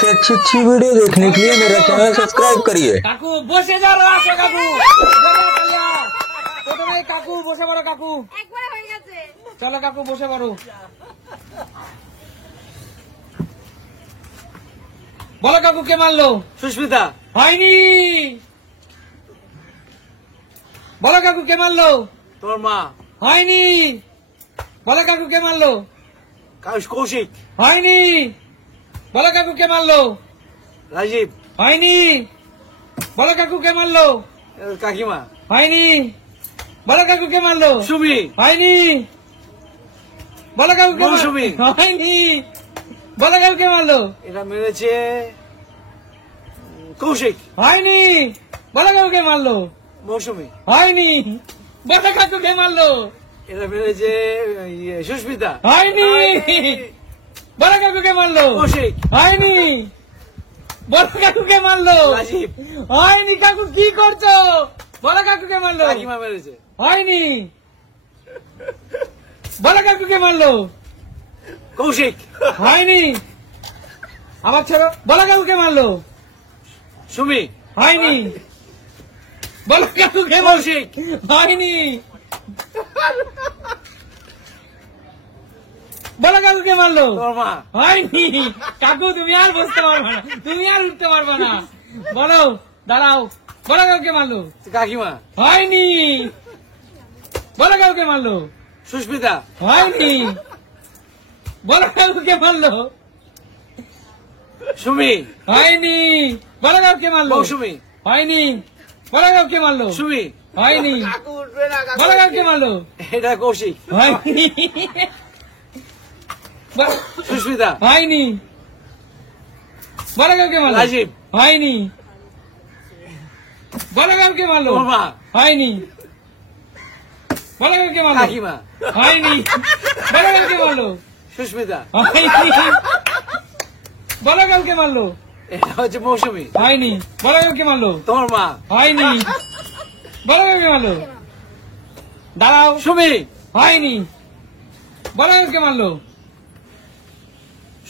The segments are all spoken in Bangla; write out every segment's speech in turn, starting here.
ऐसे अच्छी अच्छी वीडियो देखने के लिए मेरा चैनल सब्सक्राइब करिए। কাকু বসে যাও রাখো কাকু প্রথমে কাকু বসে পড়ো কাকু একবারে হয়ে গেছে চলো কাকু বসে পড়ো বলো কাকু কে মারলো সুস্মিতা হয়নি বলো কাকু কে মারলো তোর মা হয়নি বলো কাকু কে মারলো কৌশিক হয়নি বলো কাকু কে মারলো রাজীব হয়নি বলো কাকু কে মারলো কাকিমা হয়নি বলো কাকু কে মারলো সুমি হয়নি বলো কাকু কে মৌসুমী। হয়নি বলো কাকু কে মারলো এটা মেরেছে কৌশিক হয়নি বলো কাকু কে মারলো মৌসুমী হয়নি বলো কাকু কে মারলো এটা মেরেছে সুস্মিতা হয়নি বলো কাকু কে মারলো কৌশিক হয়নি বলো কাকু কে মারলো রাজীব হয়নি কাকু কি করছো বলো কাকু কে মারলো কাকিমা মেরেছে হয়নি বলো কাকু কে মারলো কৌশিক হয়নি আবার ছেড়ো বলো কাকু কে মারলো সুমি হয়নি বলো কাকু কে মারলো কৌশিক হয়নি বলো কাকু কে মারলো তোর মা হয়নি কাকু তুমি আর বসতে পারবে না তুমি আর উঠতে পারবে না বলো দাঁড়াও বলো কাউকে মারলো কাকিমা হয়নি বলো কাউকে মারলো সুস্মিতা হয়নি বলো কাউকে মারলো সুমি হয়নি বলো কাউকে মারলো মৌসুমী হয়নি বলো কাউকে মারলো সুমি হয়নি বলো কাউকে মারলো এটা কৌশিক হয়নি সুস্মিতা হয়নি বলো কাউকে মারলো রাজীব হয়নি বলো কাউকে মারলো তোর মা হয়নি বলো কাউকে মারলো কাকিমা হয়নি বলো কাউকে মারলো সুস্মিতা হয়নি বলো কাউকে মারলো এটা হচ্ছে মৌসুমী হয়নি বলো কাউকে মারলো তোর মা হয়নি বলো কাউকে মারলো দাঁড়াও সুমি হয়নি বলো কাউকে মারলো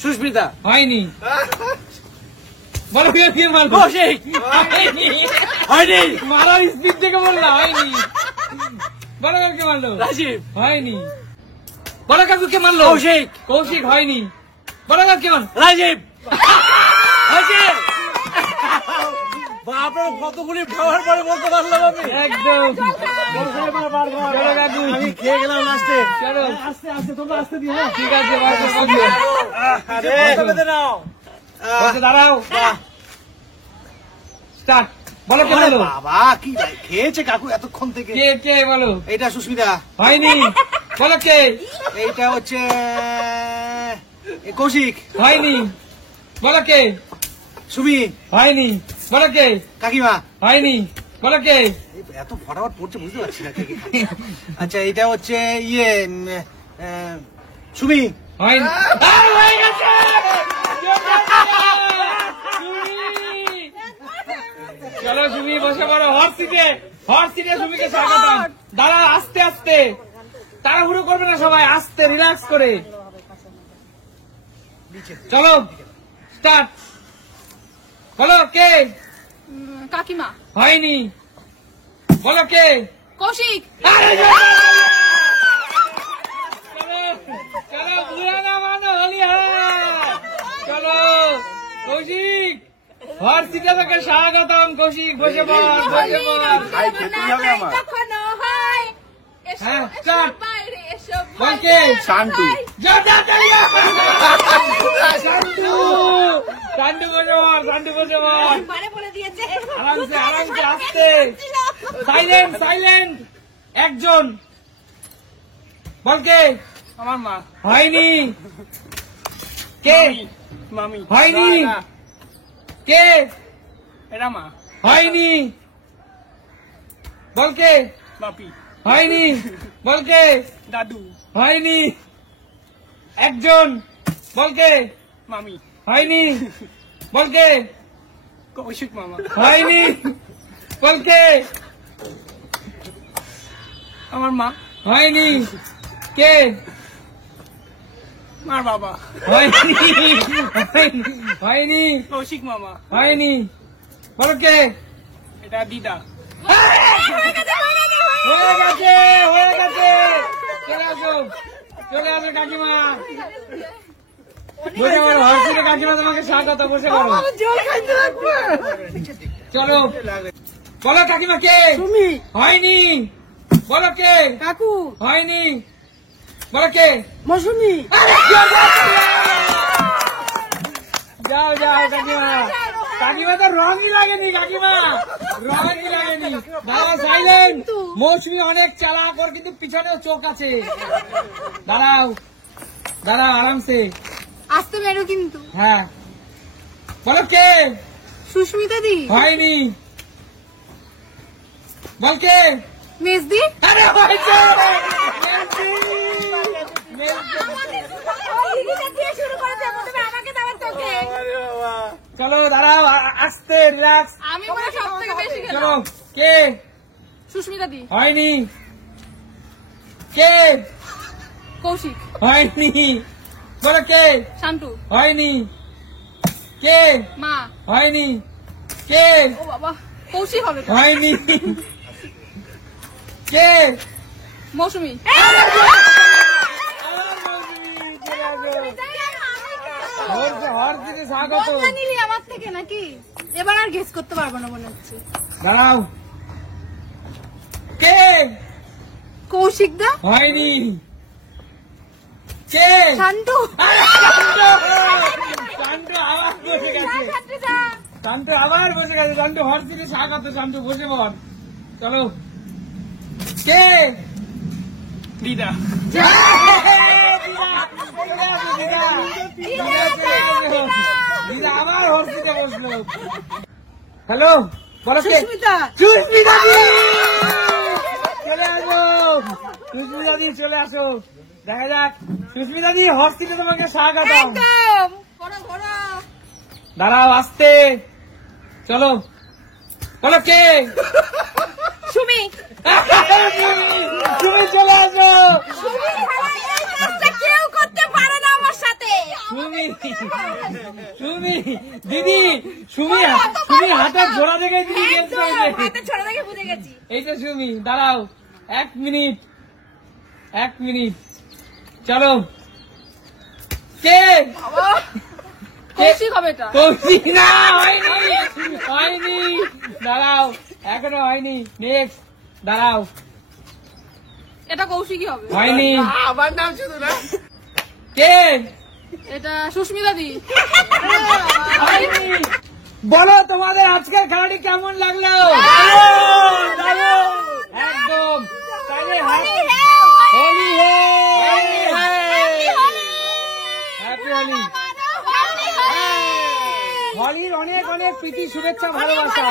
সুস্মিতা হয়নি বলো কাউকে মারলো কৌশিক হয়নি হয়নি মারার স্পিড থেকে বললাম হয়নি বলো কাউকে মারলো রাজীব হয়নি বলো কাকুকে মারলো কৌশিক কৌশিক হয়নি বলো কাকুকে মারলো রাজীব হয়েছে বাপরে কতগুলি খাওয়ার পরে বলতে পারলাম আমি একদম চলো কাকু আমি খেয়ে গেলাম লাস্টে চলো আস্তে আস্তে তোমরা আস্তে দিও ঠিক আছে বসো বেঁধে নাও বসো দাঁড়াও স্টার্ট বলো কে মারলো বাবা কি খেয়েছে কাকু এতক্ষণ থেকে কে কে বলো এটা সুস্মিতা হয়নি বলো কে এইটা হচ্ছে কৌশিক হয়নি বলো কে সুমি হয়নি বলো কে কাকিমা হয়নি বলো কে এত ফটাফট পড়ছে বুঝতে পারছি না কে কে খাচ্ছে। আচ্ছা এটা হচ্ছে সুমি হয়নি হয়ে গেছে চলো সুমি বসে পড়ো হট সিটে সুমিকে স্বাগতম দাঁড়া আস্তে আস্তে তাড়াহুড়ো করবে না সবাই আস্তে রিল্যাক্স করে চলো স্টার্ট বলো কে কাকিমা হয়নি বলো কে কৌশিক আরে চলো চলো বুড়া না মানো হলি হ্যাঁ চলো কৌশিক হর সিটে তোকে স্বাগতম কৌশিক বসে পড় বসে পড় কখনো হয় এসো, হ্যাঁ, এসো start. বাইরে এসো বলকে শান্তু। যা যা চলিয়া শান্তু শান্তু বসে পড় মানে বলে দিয়েছে আরামসে আরামসে আস্তে সাইলেন্ট সাইলেন্ট একজন বলকে আমার মা হয়নি কে মামি হয়নি কে এটা মা হয়নি বলকে বাপি হয়নি বলকে দাদু হয়নি একজন বলকে মামি হয়নি বলকে কৌশিক মামা হয়নি বলকে আমার মা হয়নি কে মার বাবা হয়নি হয়নি কৌশিক মামা হয়নি বলো কে এটা দিদা হয়ে গেছে চলে আসো কাকিমা বসে পড়ো হর্ষিতে কাকিমা তোমাকে স্বাগত বসে পড়ো চলো বলো কাকিমা কে হয়নি বলো কে কাকু হয়নি বলো কে মৌসুমি যাও যাও কাকিমা কাকিমা তো রঙই লাগেনি কাকিমা রঙই লাগেনি দাঁড়াও সাইলেন্ট মৌসুমি অনেক চালাক ওর কিন্তু পিছনেও চোখ আছে দাঁড়াও দাঁড়াও আরামসে আসতে মেরো কিন্তু হ্যাঁ বলো কে সুস্মিতা দি হয়নি বল কে মেজদি আরে হয়েছে শুরু করেছে আমাকে দেওয়ার তোকে চলো দাঁড়াও আস্তে রিল্যাক্স আমি মনে সব থেকে বেশি চলো খেলাম কে সুস্মিতা দি হয়নি কে কৌশিক হয়নি বলো কে শান্তু হয়নি কে মা হয়নি কে ও বাবা কৌশিক হবে তো হয়নি কে মৌসুমি হর্ষিতে স্বাগত বদলা নিলি আমার থেকে নাকি এবার আর গেস করতে পারবো না মনে হচ্ছে দাঁড়াও কে কৌশিক দা হয়নি কে শান্তু শান্তু আবার বসে গেছে শান্তু আবার বসে গেছে শান্তু হর্ষিতে স্বাগত শান্তু বসে পড় চলো কে দিদা দিদা আবার হর্ষিতে বসলো হ্যালো বলো কে সুস্মিতা দি চলে আসো সুস্মিতা দি চলে আসো দেখা যাক সুস্মিতা দি হর্ষিতে তোমাকে স্বাগত একদম বড় বড় দাঁড়াও আসতে চলো বলো কে সুমি তুমি চলে আসো কেউ করতে পারে না আমার সাথে সুমি দিদি সুমি হাতের ঝোড়া দেখে দিদি গেস করেছে হাতে ছড়া দেখে বুঝে গেছি এই তো সুমি দাঁড়াও 1 মিনিট চলো কে কৌশিক হবে এটা কৌশিক না হয়নি দাঁড়াও এখনো হয়নি নেক্সট দাঁড়াও এটা কৌশিকই হবে হয়নি আমার নাম শুধু না কে এটা সুস্মিতা দি হয়নি বলো তোমাদের আজকের খেলাটি কেমন লাগলো একদম তাহলে হ্যাপি হোলি হোলির অনেক অনেক প্রীতি শুভেচ্ছা ভালোবাসা